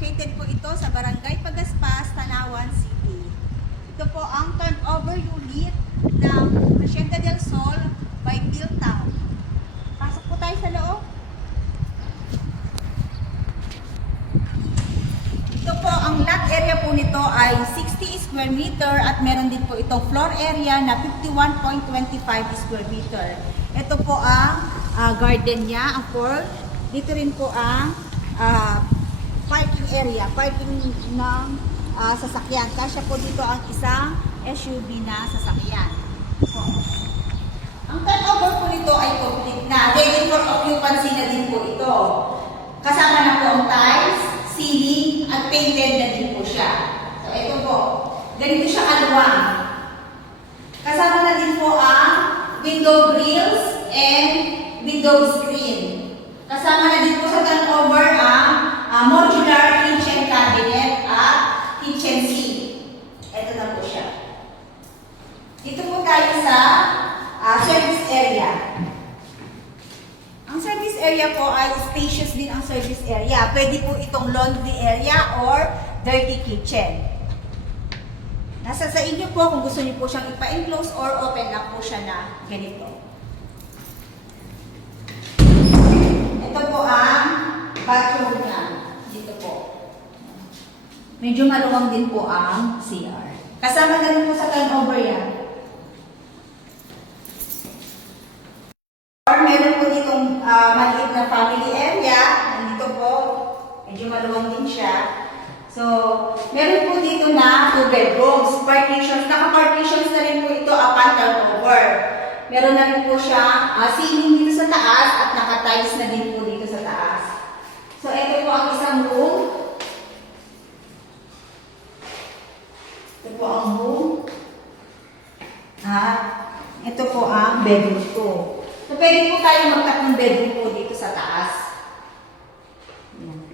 located po ito sa Barangay Pagaspas, Tanawan City. Ito po ang turnover unit ng Hacienda del Sol by Philtown. Pasok po tayo sa loob. Ito po, ang lot area po nito ay 60 square meter at meron din po itong floor area na 51.25 square meter. Ito po ang garden niya, ang court. Dito rin po ang parking area, parking ng sasakyan. Kasya po dito ang isang SUV na sasakyan. So, ang turnover po nito ay complete na. Ready for occupancy na din po ito. Kasama na po ang tiles, ceiling, at painted na din po siya. So, ito po. Ganito siya kaluwang. Kasama na din po ang window grills and window screen. Kasama na din po sa turnover ang modular kitchen cabinet at kitchen sink. Ito na po siya. Dito po tayo sa service area. Ang service area po ay spacious din ang service area. Pwede po itong laundry area or dirty kitchen. Nasa sa inyo po kung gusto niyo po siyang ipa-enclose or open lang po siya na ganito. Ito po ang bathroom niya. Dito po. Medyo maluwang din po ang CR. Kasama na rin po sa turnover yan. Or meron po ditong maliit na family area. Nandito po. Medyo maluwang din siya. So, meron po dito na 2 bedrooms. Partitions. Naka-partitions na rin po ito upon turnover. Meron na rin po siya ceiling dito sa taas at naka-tiles na din po dito sa taas. So, ito po ang isang room. Ito po ang room. At ito po ang bedroom 2. So, pwede po tayo magtatlong bedroom po dito sa taas. Yan.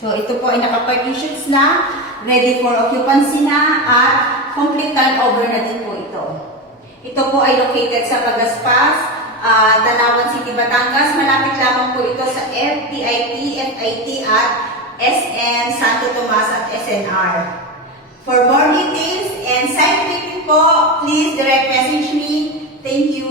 So, ito po ay naka-partitions na, ready for occupancy na, at complete turnover na din po ito. Ito po ay located sa Pagaspas, Tanawan City, Batangas. Malapit lamang po ito sa FPIT, FIT at SM Santo Tomas at SNR. For more details and site visit po, please direct message me. Thank you.